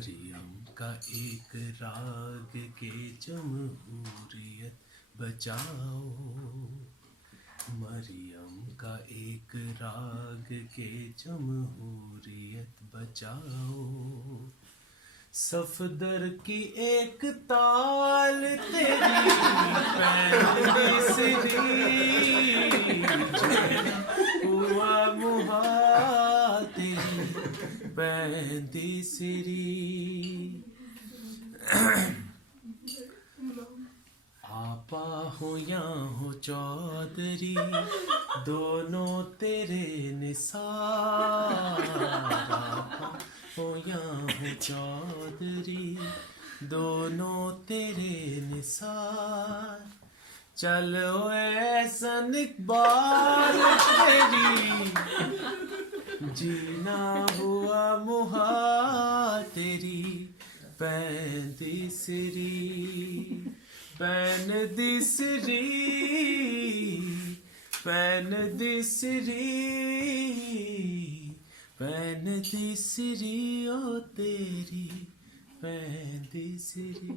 मरियम का एक राग के जमहूरियत बचाओ, मरियम का एक राग के जमहूरियत बचाओ। सफदर की एक ताल तेरी पैंतीसरी, हुआ मुहा तेरी पैंतीसरी। आपा हो या हो चौधरी, दोनों तेरे निसार। आपा हो या हो चौधरी, दोनों तेरे निसार। चलो ऐसन इकबाल तेरी, जीना हुआ मुहाल तेरी पैंतीसरी, पैंतीसरी, पैंतीसरी, पैंतीसरी ओ तेरी पैंतीसरी।